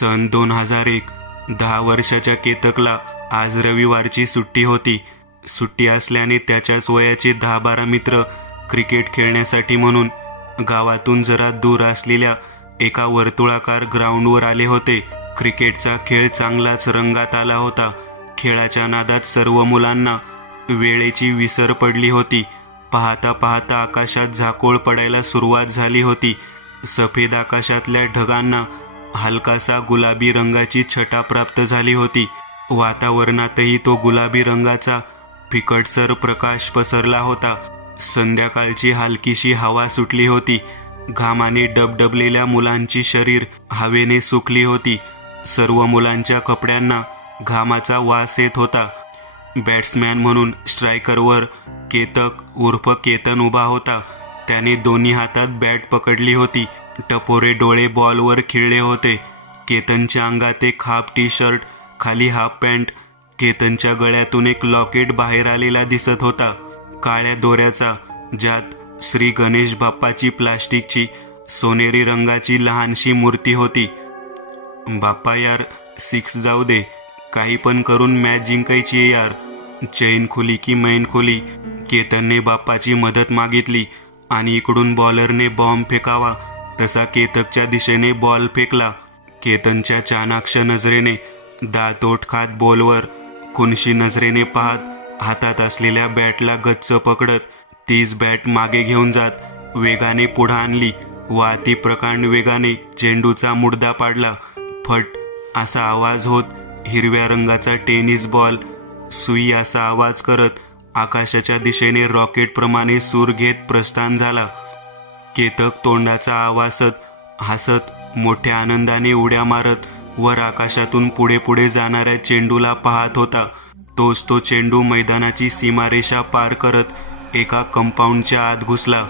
सन 2001. 10 वर्षाच्या केतकला आज रविवारची सुट्टी होती. सुट्टी असल्याने त्याच्याच वयाचे 10-12 मित्र क्रिकेट खेळण्यासाठी म्हणून गावातून जरा दूर असलेल्या एका वर्तुळाकार ग्राउंडवर आले होते. क्रिकेटचा खेळ चांगलाच रंगात आला होता. खेळाच्या नादात सर्व मुलांना वेळेची विसर पडली होती. पाहता पाहता आकाशात झाकोळ पडायला सुरुवात झाली होती. सफेद आकाशातल्या ढगांना हलकासा गुलाबी रंगाची छटा प्राप्त झाली होती. वातावरणातही तो गुलाबी रंगाचा फिकटसर प्रकाश पसरला होता. संध्याकाळची हलकीशी हवा सुटली होती. घामाने डबडबलेल्या मुलांची शरीर हवेने सुकली होती. सर्व मुलांच्या कपड्यांना घामाचा वास येत होता. बॅट्समॅन म्हणून स्ट्रायकरवर केतक उर्फ केतन उभा होता. त्याने दोन्ही हातात बॅट पकडली होती. टपोरे डोळे बॉलवर खिळले होते. केतनच्या अंगात एक हाफ टी शर्ट, खाली हाफ पॅन्ट. केतनच्या गळ्यातून एक लॉकेट बाहेर आलेला दिसत होता, काळ्या दोऱ्याचा, ज्यात श्री गणेश बाप्पाची प्लास्टिकची सोनेरी रंगाची लहानशी मूर्ती होती. बाप्पा यार, 6 जाऊ दे, काही पण करून मॅच जिंकायची आहे यार. चैन खुली की मैन खुली. केतनने बाप्पाची मदत मागितली आणि इकडून बॉलरने बॉम्ब फेकावा तसा केतकच्या दिशेने बॉल फेकला. केतनच्या चाणाक्ष नजरेने दात ओठ खात बॉलवर खुनशी नजरेने पाहत हातात असलेल्या बॅटला गच्च पकडत तीच बॅट मागे घेऊन जात वेगाने पुढे आणली व अति प्रकांड वेगाने चेंडूचा मुडदा पाडला. फट असा आवाज होत हिरव्या रंगाचा टेनिस बॉल सुई असा आवाज करत आकाशाच्या दिशेने रॉकेटप्रमाणे सूर घेत प्रस्थान झाला. केतक तोंडाचा आवासत हसत मोठ्या आनंदाने उड्या मारत वर आकाशातून पुढे पुढे जाणाऱ्या चेंडूला पाहत होता. तोच तो चेंडू मैदानाची सीमारेषा पार करत एका कंपाऊंडच्या आत घुसला.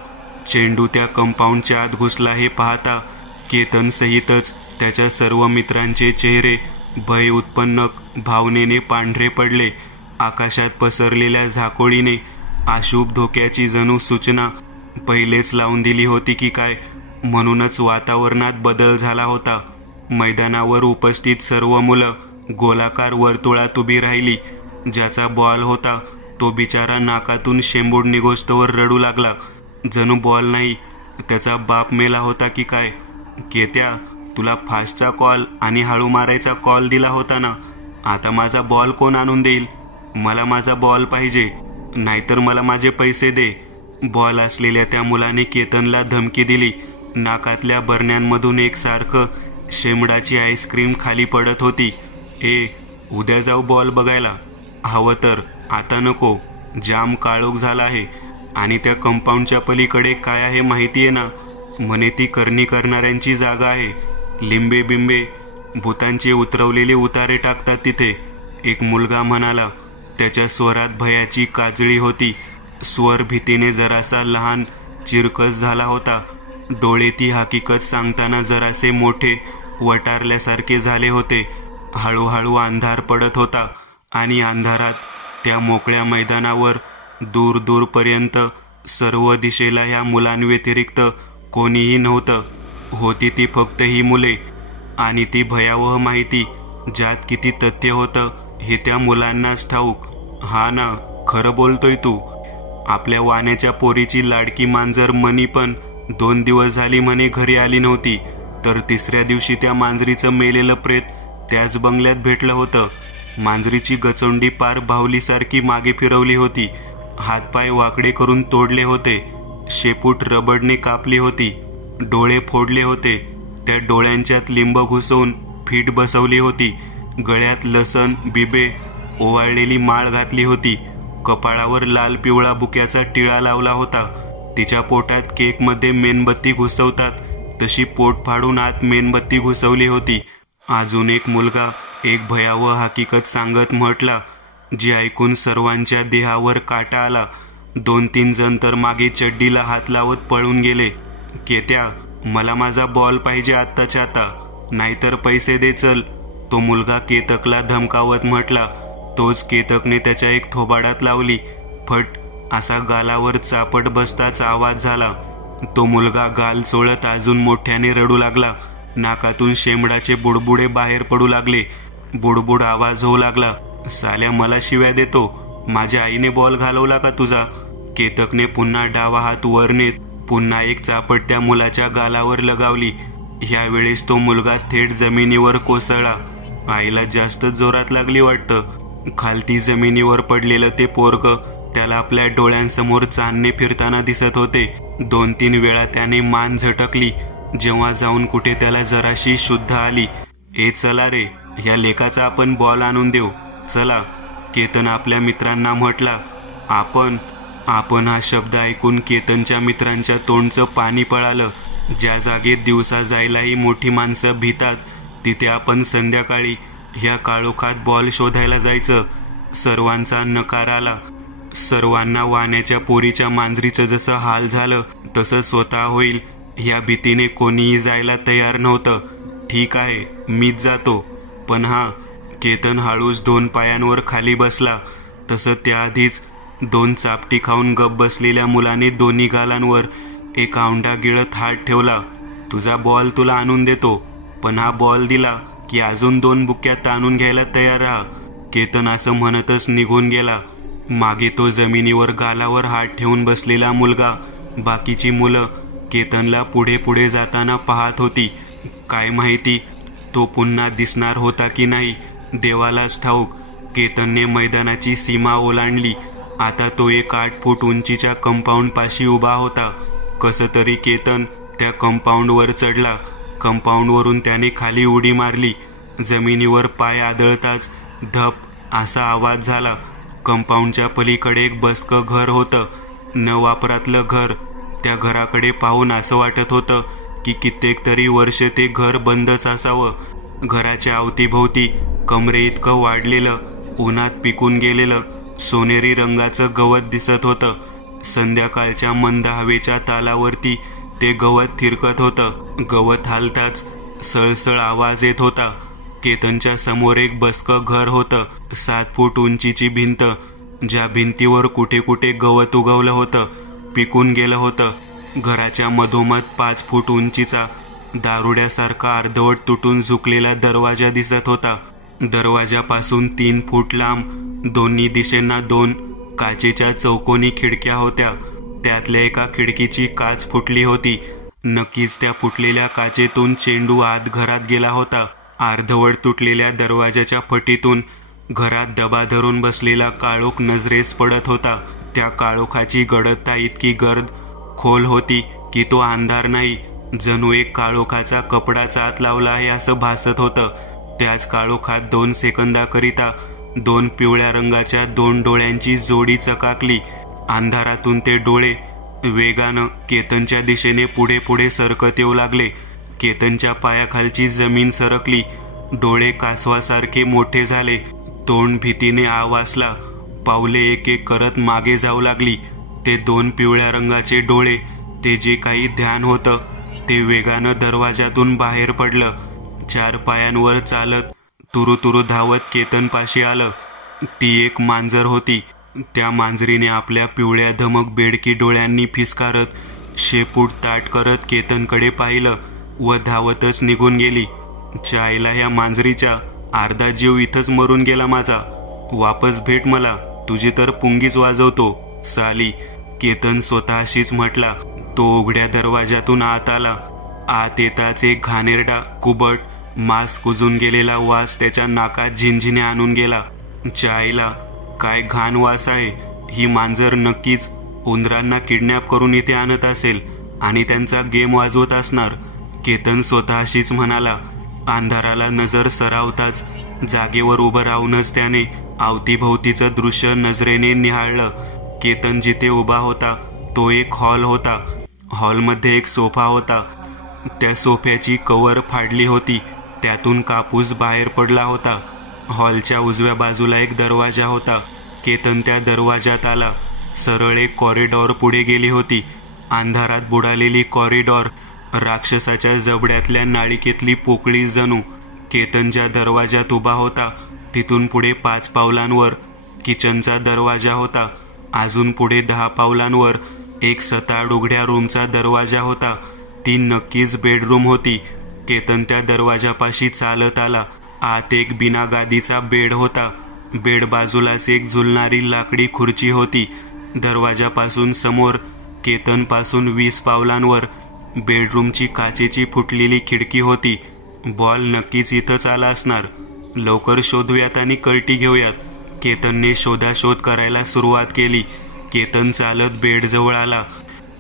चेंडू त्या कंपाऊंडच्या आत घुसला हे पाहता केतन सहितच त्याच्या सर्व मित्रांचे चेहरे भय उत्पन्न भावनेने पांढरे पडले. आकाशात पसरलेल्या झाकोळीने अशुभ धोक्याची जणू सूचना पहिलेच लावून दिली होती की काय, म्हणूनच वातावरणात बदल झाला होता. मैदानावर उपस्थित सर्व मुलं गोलाकार वर्तुळात उभी राहिली. ज्याचा बॉल होता तो बिचारा नाकातून शेंबूड निघोस्तवर रडू लागला. जणू बॉल नाही, त्याचा बाप मेला होता की काय. केत्या, तुला फास्टचा कॉल आणि हळू मारायचा कॉल दिला होता ना, आता माझा बॉल कोण आणून देईल? मला माझा बॉल पाहिजे, नाहीतर मला माझे पैसे दे. बॉल असलेल्या त्या मुलाने केतनला धमकी दिली. नाकातल्या बरण्यांमधून एकसारखं शेंबडाची आईस्क्रीम खाली पडत होती. उद्या जाऊ बॉल बघायला. हवं तर आता नको, जाम काळोख झाला आहे आणि त्या कंपाऊंडच्या पलीकडे काय आहे माहिती आहे ना, म्हणे ती करणी करणाऱ्यांची जागा आहे. लिंबे बिंबे भूतांचे उतरवलेले उतारे टाकतात तिथे, एक मुलगा म्हणाला. त्याच्या स्वरात भयाची काजळी होती. स्वर भीतीने जरासा लहान चिरकस झाला होता. डोळे ती हकीकत सांगताना जरासे मोठे वटारल्यासारखे झाले होते. हळूहळू अंधार पडत होता आणि अंधारात त्या मोकळ्या मैदानावर दूर दूरपर्यंत सर्व दिशेला ह्या मुलांव्यतिरिक्त कोणीही नव्हतं. होती ती फक्त ही मुले आणि ती भयावह माहिती ज्यात किती तथ्य होतं हे त्या मुलांनाच ठाऊक. हा ना, खरं बोलतोय तू. आपल्या वाण्याच्या पोरीची लाडकी मांजर मनी पण 2 दिवस झाली म्हणे घरी आली नव्हती, तर 3ऱ्या दिवशी त्या मांजरीचं मेलेलं प्रेत त्याच बंगल्यात भेटलं होतं. मांजरीची गचोंडी पार बाहुलीसारखी मागे फिरवली होती. हातपाय वाकडे करून तोडले होते. शेपूट रबडने कापली होती. डोळे फोडले होते. त्या डोळ्यांच्यात लिंब घुसवून फीट बसवली होती. गळ्यात लसण बिबे ओवाळलेली माळ घातली होती. कपाळावर लाल पिवळा बुक्याचा टिळा लावला होता. तिच्या पोटात केकमध्ये मेणबत्ती घुसवतात तशी पोट फाडून आत मेणबत्ती घुसवली होती. अजून एक मुलगा एक भयावह हकीकत सांगत म्हटला, जी ऐकून सर्वांच्या देहावर काटा आला. 2-3 जण तर मागे चड्डीला हात लावत पळून गेले. केत्या, मला माझा बॉल पाहिजे आत्ताच्या आता, नाहीतर पैसे दे चल, तो मुलगा केतकला धमकावत म्हटला. तोच केतकने त्याच्या एक थोबाडात लावली. फट असा गालावर चापट बसताच आवाज झाला. तो मुलगा गाल चोळत अजून मोठ्याने रडू लागला. नाकातून शेंबडाचे बुडबुडे बाहेर पडू लागले. बुडबुड आवाज होऊ लागला. साल्या मला शिव्या देतो. माझ्या आईने बॉल घालवला का तुझा? केतकने पुन्हा डावा हात वर नेत पुन्हा एक चापट त्या मुलाच्या गालावर लगावली. ह्यावेळेस तो मुलगा थेट जमिनीवर कोसळला. आईला जास्त जोरात लागली वाटतं. खालती जमिनीवर पडलेलं ते पोरग त्याला आपल्या डोळ्यांसमोर चांदणे फिरताना दिसत होते. 2-3 वेळा त्याने मान झटकली, जेव्हा जाऊन कुठे त्याला जराशी शुद्ध आली. ए चला रे, ह्या लेकाचा आपण बॉल आणून देऊ, चला. केतन आपल्या मित्रांना म्हटला. आपण हा शब्द ऐकून केतनच्या मित्रांच्या तोंडचं पाणी पळालं. ज्या जागेत दिवसा जायलाही मोठी माणसं भीतात, तिथे आपण संध्याकाळी ह्या काळोखात बॉल शोधायला जायचं. सर्वांचा नकार आला. सर्वांना वाण्याच्या पोरीच्या मांजरीचं जसं हाल झालं तसं स्वतः होईल ह्या भीतीने कोणीही जायला तयार नव्हतं. ठीक आहे, मीच जातो. पण केतन हळूच 2 पायांवर खाली बसला. तसं त्याआधीच 2 चापटी खाऊन गप बसलेल्या मुलाने दोन्ही गालांवर एक औंढा गिळत हात ठेवला. तुझा बॉल तुला आणून देतो, पण हा बॉल दिला की अजून 2 बुक्या ताणून घ्यायला तयार राहा. केतन असं म्हणतच निघून गेला. मागे तो जमिनीवर गालावर हात ठेवून बसलेला मुलगा, बाकीची मुलं केतनला पुढे पुढे जाताना पाहत होती. काय माहिती तो पुन्हा दिसणार होता की नाही, देवालाच ठाऊक. केतनने मैदानाची सीमा ओलांडली. आता तो एक 8 फूट उंचीच्या कंपाऊंड पाशी उभा होता. कसं तरी केतन त्या कंपाऊंडवर चढला. कंपाऊंडवरून त्याने खाली उडी मारली. जमिनीवर पाय आदळताच धप असा आवाज झाला. कंपाऊंडच्या पलीकडे एक बसकं घर होतं. न वापरातलं घर. त्या घराकडे पाहून असं वाटत होतं की कित्येक तरी वर्ष ते घर बंदच असावं. घराच्या अवतीभोवती कमरे इतकं वाढलेलं, उन्हात पिकून गेलेलं सोनेरी रंगाचं गवत दिसत होतं. संध्याकाळच्या मंद हवेच्या तालावरती ते गवत थिरकत होतं. गवत हालताच सळसळ आवाज येत होता. केतनच्या समोर एक बसकं घर होतं. 7 फूट उंचीची भिंत, ज्या भिंतीवर कुठे कुठे गवत उगवलं होतं, पिकून गेलं होतं. घराच्या मधोमध 5 फूट उंचीचा दारुड्यासारखा अर्धवट तुटून झुकलेला दरवाजा दिसत होता. दरवाजापासून 3 फूट लांब दोन्ही दिशेंना 2 काचेच्या चौकोनी खिडक्या होत्या. त्यातल्या एका खिडकीची काच फुटली होती. नक्कीच त्या फुटलेल्या काचेतून चेंडू आत घरात गेला होता. अर्धवट तुटलेल्या दरवाजाच्या फटीतून घरात दबा धरून बसलेला काळोख नजरेस पडत होता. त्या काळोखाची गडदता इतकी गर्द खोल होती की तो अंधार नाही, जणू एक काळोखाचा कपडाच आत लावला आहे असं भासत होतं. त्याच काळोखात 2 सेकंदाकरिता 2 पिवळ्या रंगाच्या 2 डोळ्यांची जोडी चकाकली. अंधारातून ते डोळे वेगानं केतनच्या दिशेने पुढे पुढे सरकत येऊ लागले. केतनच्या पायाखालची जमीन सरकली. डोळे कासवासारखे मोठे झाले. तोंड भीतीने आवासला. पावले एक एक करत मागे जाऊ लागली. ते 2 पिवळ्या रंगाचे डोळे, ते जे काही ध्यान होतं ते वेगानं दरवाजातून बाहेर पडलं. 4 पायांवर चालत तुरुतुरु धावत केतनपाशी आलं. ती एक मांजर होती. त्या मांजरीने आपल्या पिवळ्या धमक बेडकी डोळ्यांनी फिसकारत शेपूट ताट करत केतनकडे पाहिलं व धावतच निघून गेली. चायला ह्या मांजरीच्या, अर्धा जीव इथंच मरून गेला माझा. वापस भेट मला, तुझी तर पुंगीच वाजवतो साली, केतन स्वतःशीच म्हटला. तो उघड्या दरवाजातून आत आला. आत येताच एक घाणेरडा, कुबट, मांस कुजून गेलेला वास त्याच्या नाकात झिंझिने आणून गेला. चायला काय घाण वास आहे. ही मांजर नक्कीच उंदरांना किडनॅप करून इथे आणत असेल आणि त्यांचा गेम वाजवत असणार, केतन स्वतःशीच म्हणाला. अंधाराला नजर सरावताच जागेवर उभं राहूनच त्याने अवतीभोवतीचं दृश्य नजरेने निहाळलं. केतन जिथे उभा होता तो एक हॉल होता. हॉलमध्ये एक सोफा होता. त्या सोफ्याची कवर फाडली होती. त्यातून कापूस बाहेर पडला होता. हॉलच्या उजव्या बाजूला एक दरवाजा होता. केतन त्या दरवाजात आला. सरळ एक कॉरिडॉर पुढे गेली होती. अंधारात बुडालेली कॉरिडॉर, राक्षसाच्या जबड्यातल्या नाळिकेतली पोकळी जणू. केतन ज्या दरवाजात उभा होता तिथून पुढे 5 पावलांवर किचनचा दरवाजा होता. अजून पुढे 10 पावलांवर एक सताड उघड्या रूमचा दरवाजा होता. ती नक्कीच बेडरूम होती. केतन त्या दरवाजापाशी चालत आला. आत एक बिना गादीचा बेड होता. बेड बाजूलाच एक झुलणारी लाकडी खुर्ची होती. दरवाजापासून समोर, केतनपासून 20 पावलांवर, बेडरूमची काचेची फुटलेली खिडकी होती. बॉल नक्कीच इथंच आला असणार. लवकर शोधूयात आणि कल्टी घेऊयात. केतनने शोधाशोध करायला सुरुवात केली. केतन चालत बेडजवळ आला.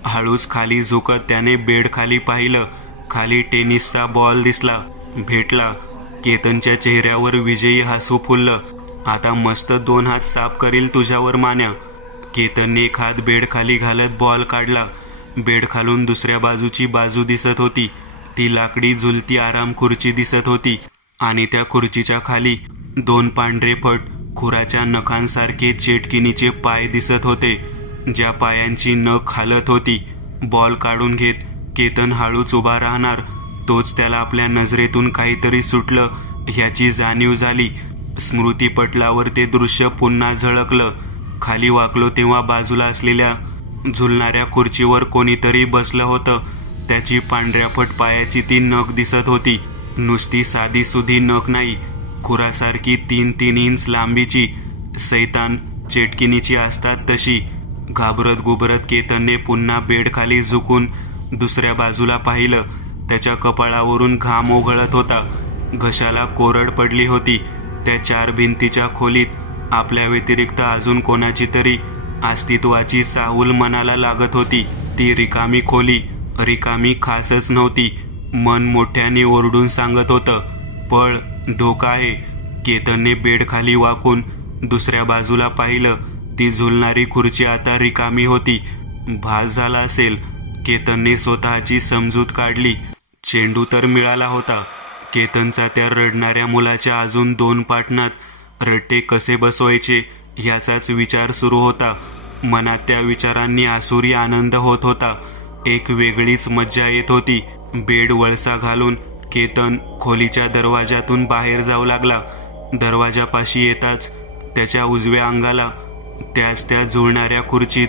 हळूच खाली झुकत त्याने बेड खाली पाहिलं. खाली टेनिसचा बॉल दिसला. भेटला. केतनच्या चेहऱ्यावर विजयी हसू फुललं. आता मस्त 2 हात साफ करील तुझ्यावर मान्या. केतनने एक हात बेड खाली घालत बॉल काढला. बेड खालून दुसऱ्या बाजूची बाजू दिसत होती. ती लाकडी झुलती आराम खुर्ची दिसत होती आणि त्या खुर्चीच्या खाली 2 पांढरे फट खुराच्या नखांसारखे चेटकिनीचे पाय दिसत होते, ज्या पायांची नख हालत होती. बॉल काढून घेत केतन हळूच उभा राहणार तोच त्याला आपल्या नजरेतून काहीतरी सुटलं ह्याची जाणीव झाली. स्मृतीपटलावर ते दृश्य पुन्हा झळकलं. खाली वाकलो तेव्हा बाजूला असलेल्या झुलणाऱ्या खुर्चीवर कोणीतरी बसलं होतं. त्याची पांढऱ्याफट पायाची ती नख दिसत होती. नुसती साधी सुधी नख नाही, खुरासारखी 3-3 इंच लांबीची, सैतान चेटकिनीची असतात तशी. घाबरत गुबरत केतनने पुन्हा बेड खाली झुकून दुसऱ्या बाजूला पाहिलं. त्याच्या कपाळावरून घाम ओघळत होता. घशाला कोरड पडली होती. त्या 4 भिंतीच्या खोलीत आपल्या व्यतिरिक्त अजून कोणाची तरी अस्तित्वाची चाहूल मनाला लागत होती. ती रिकामी खोली रिकामी खासच नव्हती. मन मोठ्याने ओरडून सांगत होतं, पळ, धोका आहे. केतनने बेड खाली वाकून दुसऱ्या बाजूला पाहिलं. ती झुलणारी खुर्ची आता रिकामी होती. भास झाला असेल. केतनने स्वतःची समजूत काढली. चेंडू तर मिळाला होता. केतनचा त्या रडणाऱ्या मुलाच्या अजून 2 पाटणात रट्टे कसे बसवायचे ह्याचाच विचार सुरू होता. मनात त्या विचारांनी आसुरी आनंद होत होता. एक वेगळीच मज्जा येत होती. बेड वळसा घालून केतन खोलीच्या दरवाजातून बाहेर जाऊ लागला. दरवाजापाशी येताच त्याच्या उजव्या अंगाला त्या जुळणाऱ्या खुर्चीत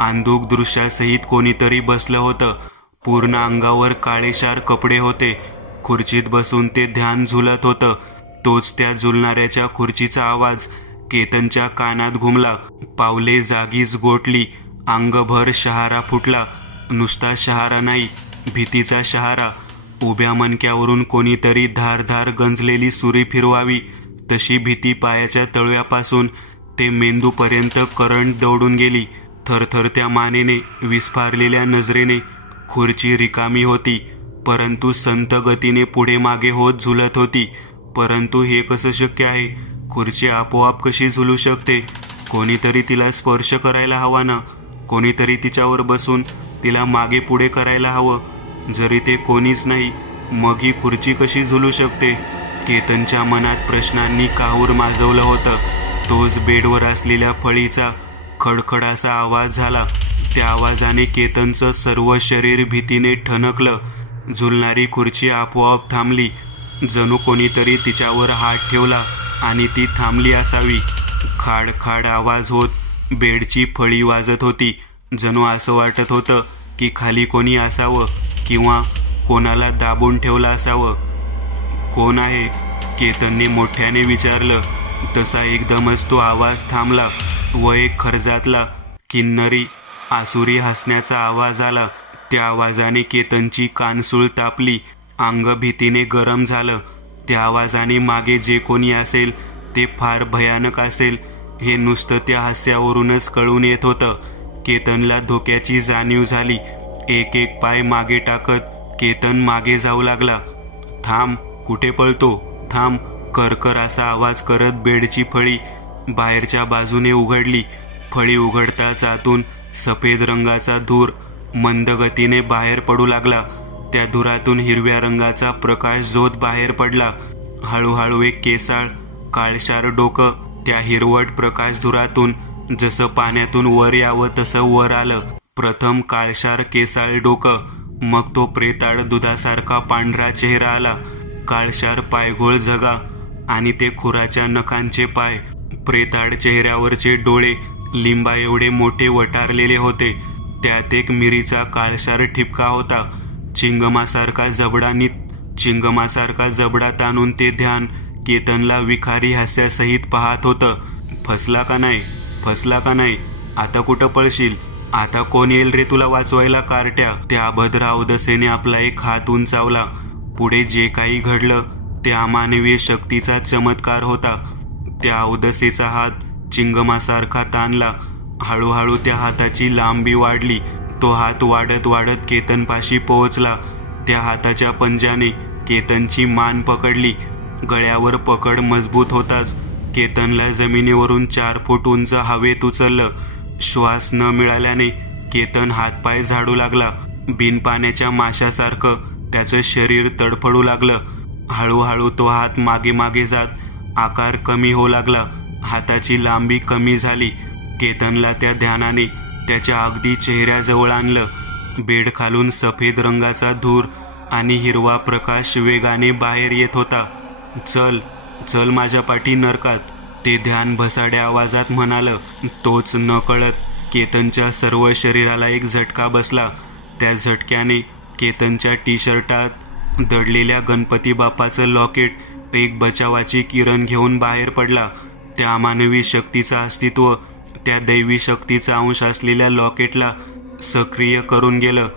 अंधुक दृश्यासहित कोणीतरी बसलं होतं. पूर्ण अंगावर काळेशार कपडे होते. खुर्चीत बसून ते ध्यान झुलत होतं. तोच त्या झुलणाऱ्याच्या खुर्चीचा आवाज केतनच्या कानात घुमला. पावले जागीच गोठली. अंगभर शहारा फुटला. नुसता शहारा नाही, भीतीचा शहारा. उभ्या मणक्यावरून कोणीतरी धारधार गंजलेली सुरी फिरवावी तशी भीती पायाच्या तळव्यापासून ते मेंदूपर्यंत करंट दौडून गेली. थरथरत्या मानेने, विस्फारलेल्या नजरेने खुर्ची रिकामी होती, परंतु संत गतीने पुढे मागे होत झुलत होती. परंतु हे कसं शक्य आहे? खुर्ची आपोआप कशी झुलू शकते? कोणीतरी तिला स्पर्श करायला हवा ना? कोणीतरी तिच्यावर बसून तिला मागे पुढे करायला हवं. जरी ते कोणीच नाही, मग ही खुर्ची कशी झुलू शकते? केतनच्या मनात प्रश्नांनी काहूर माजवलं होतं. तोच बेडवर असलेल्या फळीचा खडखडाचा आवाज झाला. त्या आवाजाने केतनचं सर्व शरीर भीतीने ठणकलं. झुलणारी खुर्ची आपोआप थांबली. जणू कोणीतरी तिच्यावर हात ठेवला आणि ती थांबली असावी. खाड खाड आवाज होत बेडची फळी वाजत होती. जणू असं वाटत होतं की खाली कोणी असावं किंवा कोणाला दाबून ठेवलं असावं. कोण आहे? केतनने मोठ्याने विचारलं. तसा एकदमच तो आवाज थांबला व एक खर्जातला, किन्नरी, आसुरी हसण्याचा आवाज आला. त्या आवाजाने केतनची कानसूळ तापली. अंग भीतीने गरम झालं. त्या आवाजाने मागे जे कोणी असेल ते फार भयानक असेल हे नुसतं त्या हास्यावरूनच कळून येत होतं. केतनला धोक्याची जाणीव झाली. एक एक पाय मागे टाकत केतन मागे जाऊ लागला. थांब, कुठे पळतो? थांब, करकर असा आवाज करत बेडची फळी बाहेरच्या बाजूने उघडली. फळी उघडताच आतून सफेद रंगाचा धूर मंद गतीने बाहेर पडू लागला. त्या धुरातून हिरव्या रंगाचा प्रकाश झोत बाहेर पडला. हळूहळू एक केसाळ, काळशार डोकं त्या हिरवट प्रकाश धुरातून जसं पाण्यातून वर यावं तसं वर आलं. प्रथम काळशार केसाळ डोकं, मग तो प्रेताळ दुधासारखा पांढरा चेहरा आला. काळशार पायघोळ जगा आणि ते खुराच्या नखांचे पाय. प्रेताळ चेहऱ्यावरचे डोळे लिंबा एवढे मोठे वटारलेले होते. त्यात एक मिरीचा काळशार ठिपका होता. चिंगमासारखा जबडांनी चिंगमासारखा जबडा ताणून ते ध्यान केतनला विखारी हास्यासहित पाहत होतं. फसला का नाही, फसला का नाही, आता कुठं पळशील, आता कोण येईल रे तुला वाचवायला कार्ट्या. त्या अभद्र अवदसेने आपला एक हात उंचावला. पुढे जे काही घडलं ते अमानवीय शक्तीचा चमत्कार होता. त्या अवदसेचा हात चिंगमासारखा ताणला. हळूहळू त्या हाताची लांबी वाढली. तो हात वाढत वाढत केतनपाशी पोहोचला. त्या हाताच्या पंजाने केतनची मान पकडली. गळ्यावर पकड मजबूत होताच केतनला जमिनीवरून 4 फूट उंच हवेत उचललं. श्वास न मिळाल्याने केतन हातपाय झाडू लागला. बिनपाण्याच्या माशासारखं त्याचं शरीर तडफडू लागलं. हळूहळू तो हात मागे मागे जात आकार कमी होऊ लागला. हाताची लांबी कमी झाली. केतनला त्या ध्यानाने त्याच्या अगदी चेहऱ्याजवळ आणलं. बेड खालून सफेद रंगाचा धूर आणि हिरवा प्रकाश वेगाने बाहेर येत होता. चल चल माझ्या पाठी नरकात, ते ध्यान भसाड्या आवाजात म्हणालं. तोच न कळत केतनच्या सर्व शरीराला एक झटका बसला. त्या झटक्याने केतनच्या टी शर्टात दडलेल्या गणपती बाप्पाचं लॉकेट एक बचावाची किरण घेऊन बाहेर पडला. त्या अमानवी शक्तीचं अस्तित्व त्या दैवी शक्तीचा अंश असलेल्या लॉकेटला सक्रिय करून गेलं,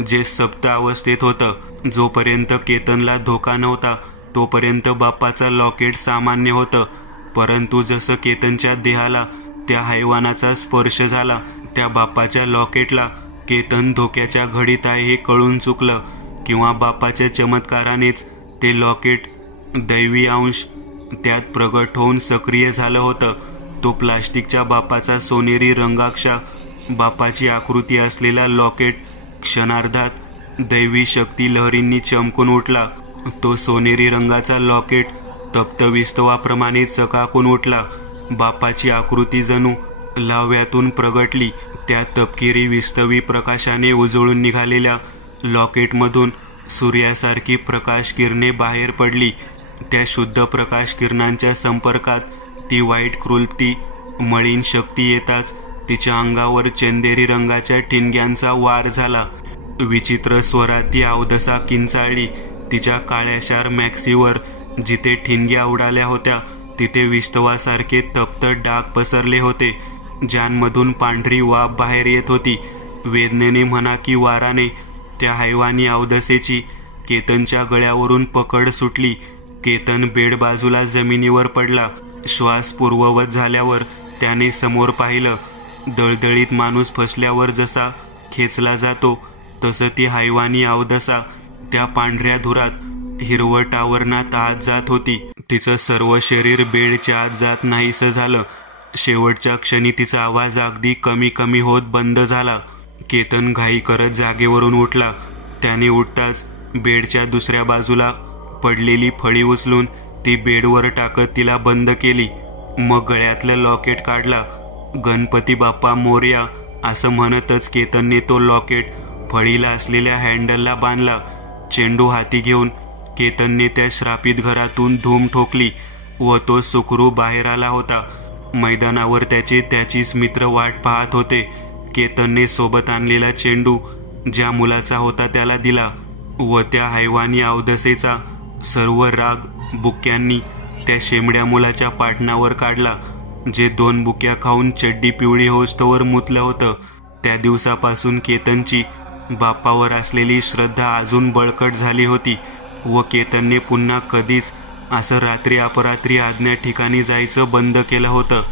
जे सप्त अवस्थेत होतं. जोपर्यंत केतनला धोका नव्हता तोपर्यंत बाप्पाचा लॉकेट सामान्य होतं. परंतु जसं केतनच्या देहाला त्या हैवानाचा स्पर्श झाला, त्या बाप्पाच्या लॉकेटला केतन धोक्याच्या घडीत आहे हे कळून चुकलं. किंवा बाप्पाच्या चमत्कारानेच ते लॉकेट दैवी अंश त्यात प्रगट होऊन सक्रिय झालं होतं. तो प्लास्टिकच्या बाप्पाचा सोनेरी रंगाक्षा बाप्पाची आकृती असलेला लॉकेट क्षणार्धात दैवी शक्ती लहरींनी चमकून उठला. तो सोनेरी रंगाचा लॉकेट तप्त विस्तवाप्रमाणे चकाकून उठला. बाप्पाची आकृती जणू लाव्यातून प्रगटली. त्या तपकिरी विस्तवी प्रकाशाने उजळून निघालेल्या लॉकेटमधून सूर्यासारखी प्रकाश किरणे बाहेर पडली. त्या शुद्ध प्रकाश किरणांच्या संपर्कात ती वाईट कृती मळीन शक्ती येताच तिच्या अंगावर चंदेरी रंगाच्या ठिणग्यांचा वार झाला. विचित्र स्वरात ती अवदसा किंचाळली. तिच्या काळ्याशार मॅक्सीवर जिथे ठिणग्या उडाल्या होत्या तिथे विस्तवासारखे तप्त डाग पसरले होते, ज्यांमधून पांढरी वाफ बाहेर येत होती. वेदनेने म्हणा की वाराने त्या हैवानी अवदसेची केतनच्या गळ्यावरून पकड सुटली. केतन बेड बाजूला जमिनीवर पडला. श्वास पूर्ववत झाल्यावर त्याने समोर पाहिलं. दळदळीत माणूस फसल्यावर जसा खेचला जातो तसं ती हैवानी अवदसा त्या पांढऱ्या धुरात हिरवट आवरणात आत जात होती. तिचं सर्व शरीर बेडच्या आत जात नाहीसं झालं. शेवटच्या क्षणी तिचा आवाज अगदी कमी कमी होत बंद झाला. केतन घाई करत जागेवरून उठला. त्याने उठताच बेडच्या दुसऱ्या बाजूला पडलेली फळी उचलून ती बेडवर टाकत तिला बंद केली. मग गळ्यातलं लॉकेट काढला. गणपती बाप्पा मोरया असं म्हणतच केतनने तो लॉकेट फळीला असलेल्या हँडलला बांधला. चेंडू हाती घेऊन केतनने त्या श्रापित घरातून धूम ठोकली व तो सुखरूप बाहेर आला होता. मैदानावर त्याचीच मित्र वाट पाहत होते. केतनने सोबत आणलेला चेंडू ज्या मुलाचा होता त्याला दिला व त्या हैवानी अवदसेचा सर्व राग बुक्यांनी त्या शेमड्या मुलाच्या पाटणावर काढला, जे 2 बुक्या खाऊन चड्डी पिवळी होस्तवर मुतलं होतं. त्या दिवसापासून केतनची बाप्पावर असलेली श्रद्धा अजून बळकट झाली होती व केतनने पुन्हा कधीच असं रात्री अपरात्री अज्ञात ठिकाणी जायचं बंद केलं होतं.